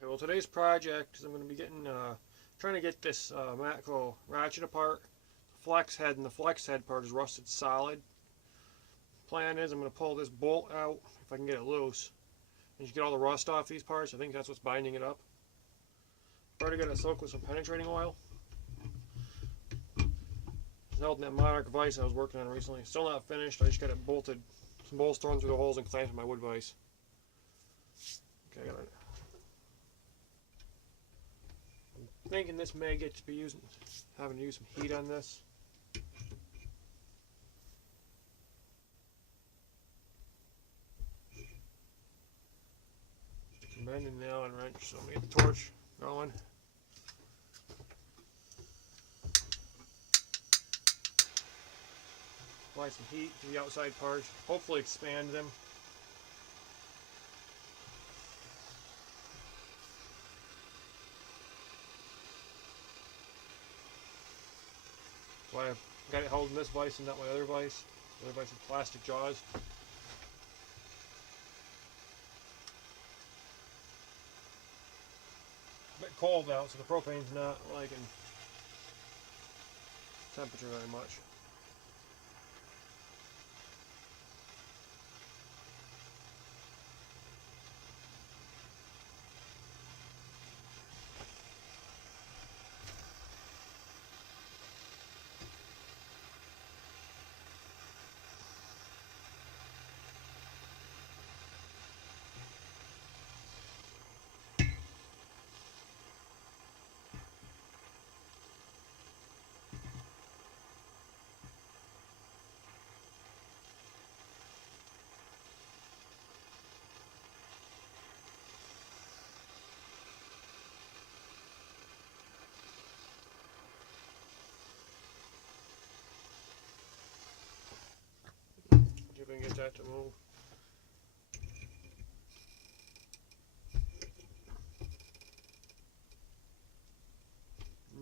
Okay, well today's project is I'm going to be trying to get this Matco Ratchet apart. The flex head and the flex head part is rusted solid. Plan is I'm going to pull this bolt out if I can get it loose and just get all the rust off these parts. I think that's what's binding it up. I've already got it soaked with some penetrating oil. It's held in that monarch vise I was working on recently. Still not finished. I just got it bolted, some bolts thrown through the holes and clamped in my wood vise. Okay, I got it. I'm thinking this may get to be having to use some heat on this. I'm bending the Allen wrench, so I'm going to get the torch going. Apply some heat to the outside parts, hopefully expand them. So I've got it holding this vise and not my other vise. The other vise has plastic jaws. A bit cold out, so the propane's not liking temperature very much. See if I can get that to move.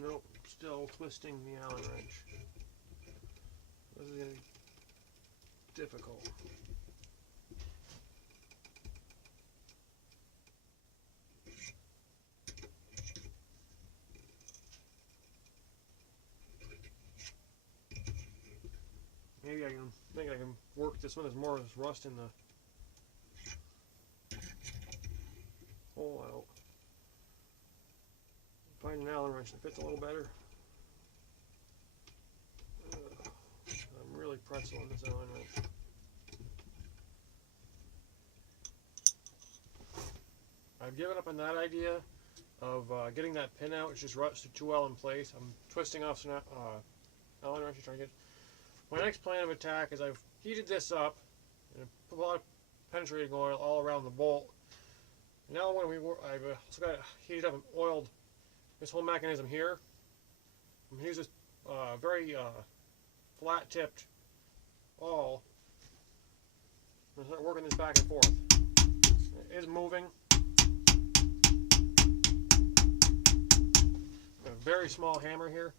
Nope, still twisting the Allen wrench. This is going to be difficult. Maybe I can work this one. There's more of this rust in the hole out. Find an Allen wrench that fits a little better. I'm really pretzeling this Allen wrench. I've given up on that idea of getting that pin out. It's just rusted too well in place. I'm twisting off some Allen wrenches trying to get. My next plan of attack is I've heated this up and put a lot of penetrating oil all around the bolt. Now when I've also got it heated up and oiled this whole mechanism here. I'm going to use this very flat-tipped awl. I'm going to start working this back and forth. It is moving. I've got a very small hammer here.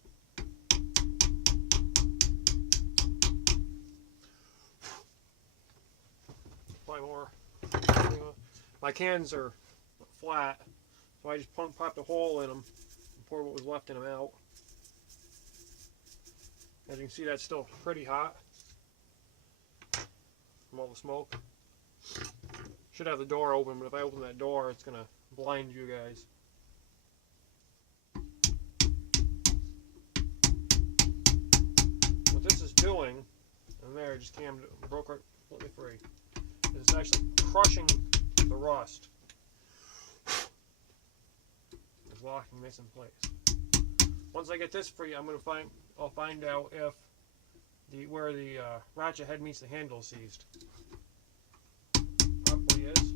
Apply more. My cans are flat, so I just popped a hole in them and poured what was left in them out. As you can see, that's still pretty hot from all the smoke. Should have the door open, but if I open that door, it's going to blind you guys. What this is doing, and there, just broke right completely free. It's actually crushing the rust. It's locking this in place. Once I get this free, I'll find out if where the ratchet head meets the handle is seized. Probably is.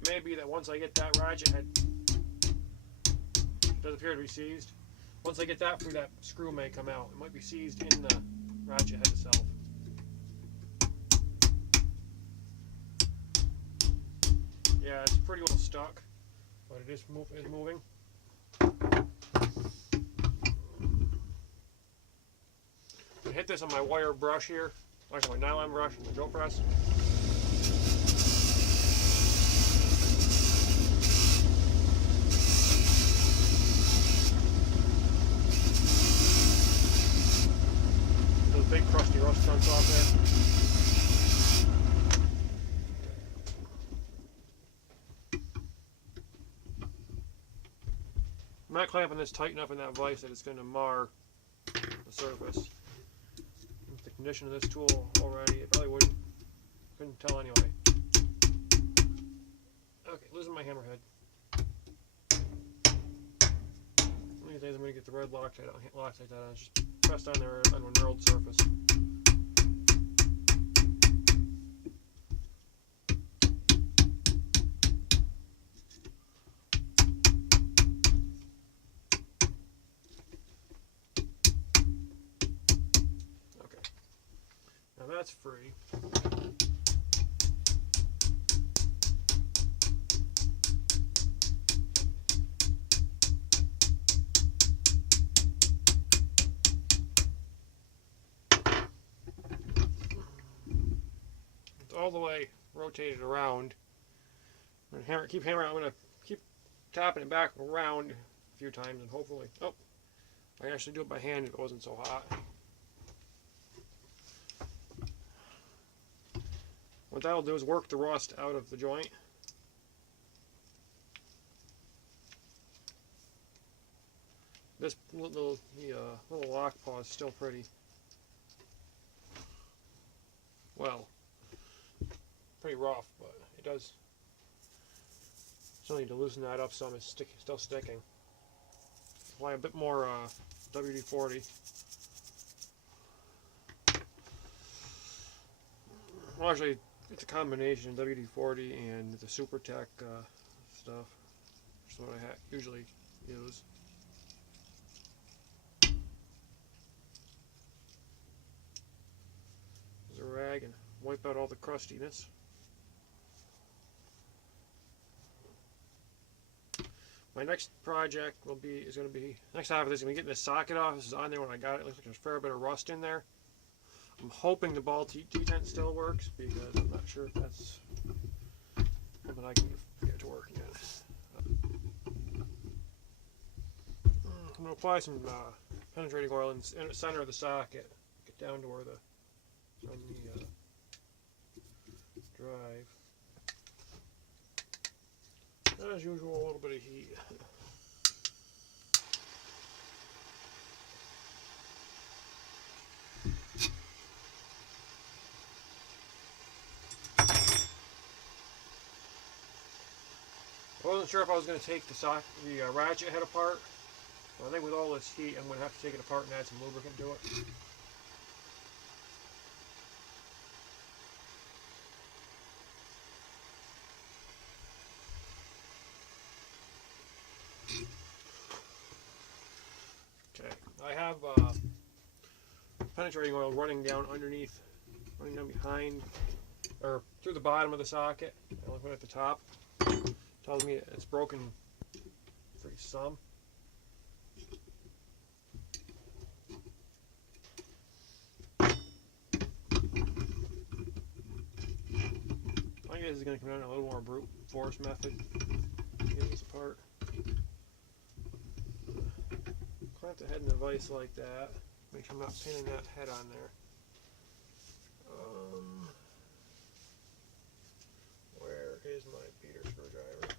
It may be that once I get that ratchet head, it does appear to be seized. Once I get that through, that screw may come out. It might be seized in the ratchet head itself. Yeah, it's pretty well stuck, but it is moving. I hit this on my wire brush here, like my nylon brush and the drill press. Those big crusty rust chunks off there. I'm not clamping this tight enough in that vise that it's going to mar the surface. With the condition of this tool already, it probably couldn't tell anyway. Okay, losing my hammerhead. One of these days I'm going to get the red Loctite on. It's just pressed on there on a knurled surface. That's free. It's all the way rotated around. I'm gonna keep hammering. I'm gonna keep tapping it back around a few times, and hopefully, oh, I can actually do it by hand if it wasn't so hot. What that'll do is work the rust out of the joint. This little lock paw is still pretty rough, but it does still need to loosen that up some. It's still sticking. Apply a bit more WD-40. Well, actually, it's a combination of WD-40 and the Super Tech stuff. That's what I usually use. Use a rag and wipe out all the crustiness. My next project is going to be next half of this is going to be getting the socket off. This is on there when I got it. It looks like there's a fair bit of rust in there. I'm hoping the ball T-tent still works because I'm not sure if that's something I can get it to work again. I'm going to apply some penetrating oil in the center of the socket. Get down to where the drive. As usual, a little bit of heat. I wasn't sure if I was going to take the ratchet head apart. Well, I think with all this heat, I'm going to have to take it apart and add some lubricant to it. Okay, I have penetrating oil running down behind, or through the bottom of the socket. I only put it at the top. Tells me it's broken free some. I guess it's going to come out in a little more brute force method to get this apart. Clamp the head in the vise like that. Make sure I'm not pinning that head on there. Where is my beater screwdriver?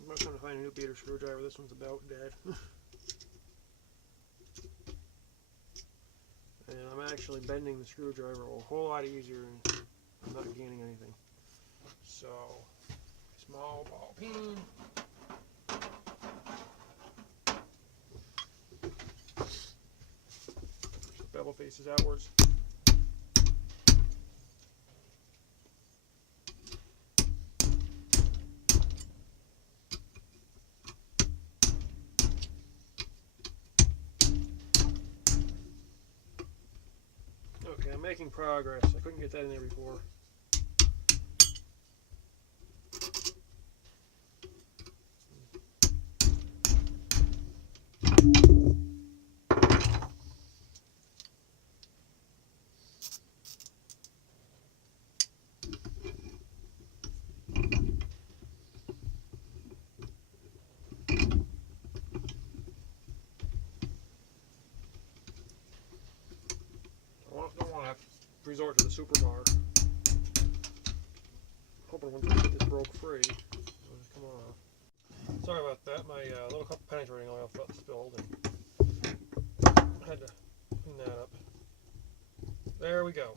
I'm not trying to find a new beater screwdriver. This one's about dead. And I'm actually bending the screwdriver a whole lot easier and I'm not gaining anything. So, small ball peen. Bevel faces outwards. Okay, I'm making progress. I couldn't get that in there before. Don't want to have to resort to the super bar. Hoping once I get this broke free, it'll come off. Sorry about that. My little cup of penetrating oil felt spilled, and I had to clean that up. There we go.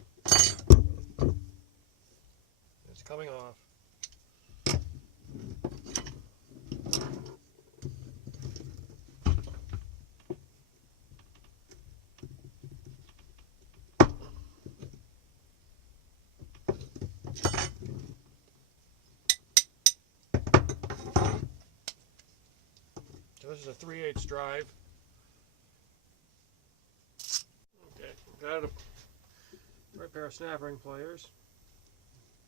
It's coming off. So this is a 3/8 drive. Okay, got a right pair of snap ring pliers.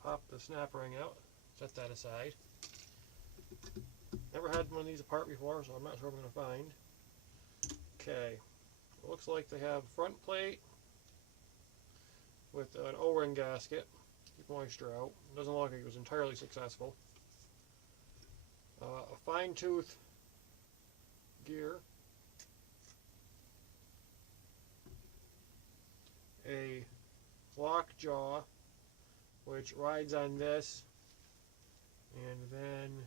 Pop the snap ring out, set that aside. Never had one of these apart before, so I'm not sure what I'm going to find. Okay, it looks like they have a front plate with an O-ring gasket, keep moisture out. Doesn't look like it was entirely successful. A fine tooth gear, a lock jaw which rides on this, and then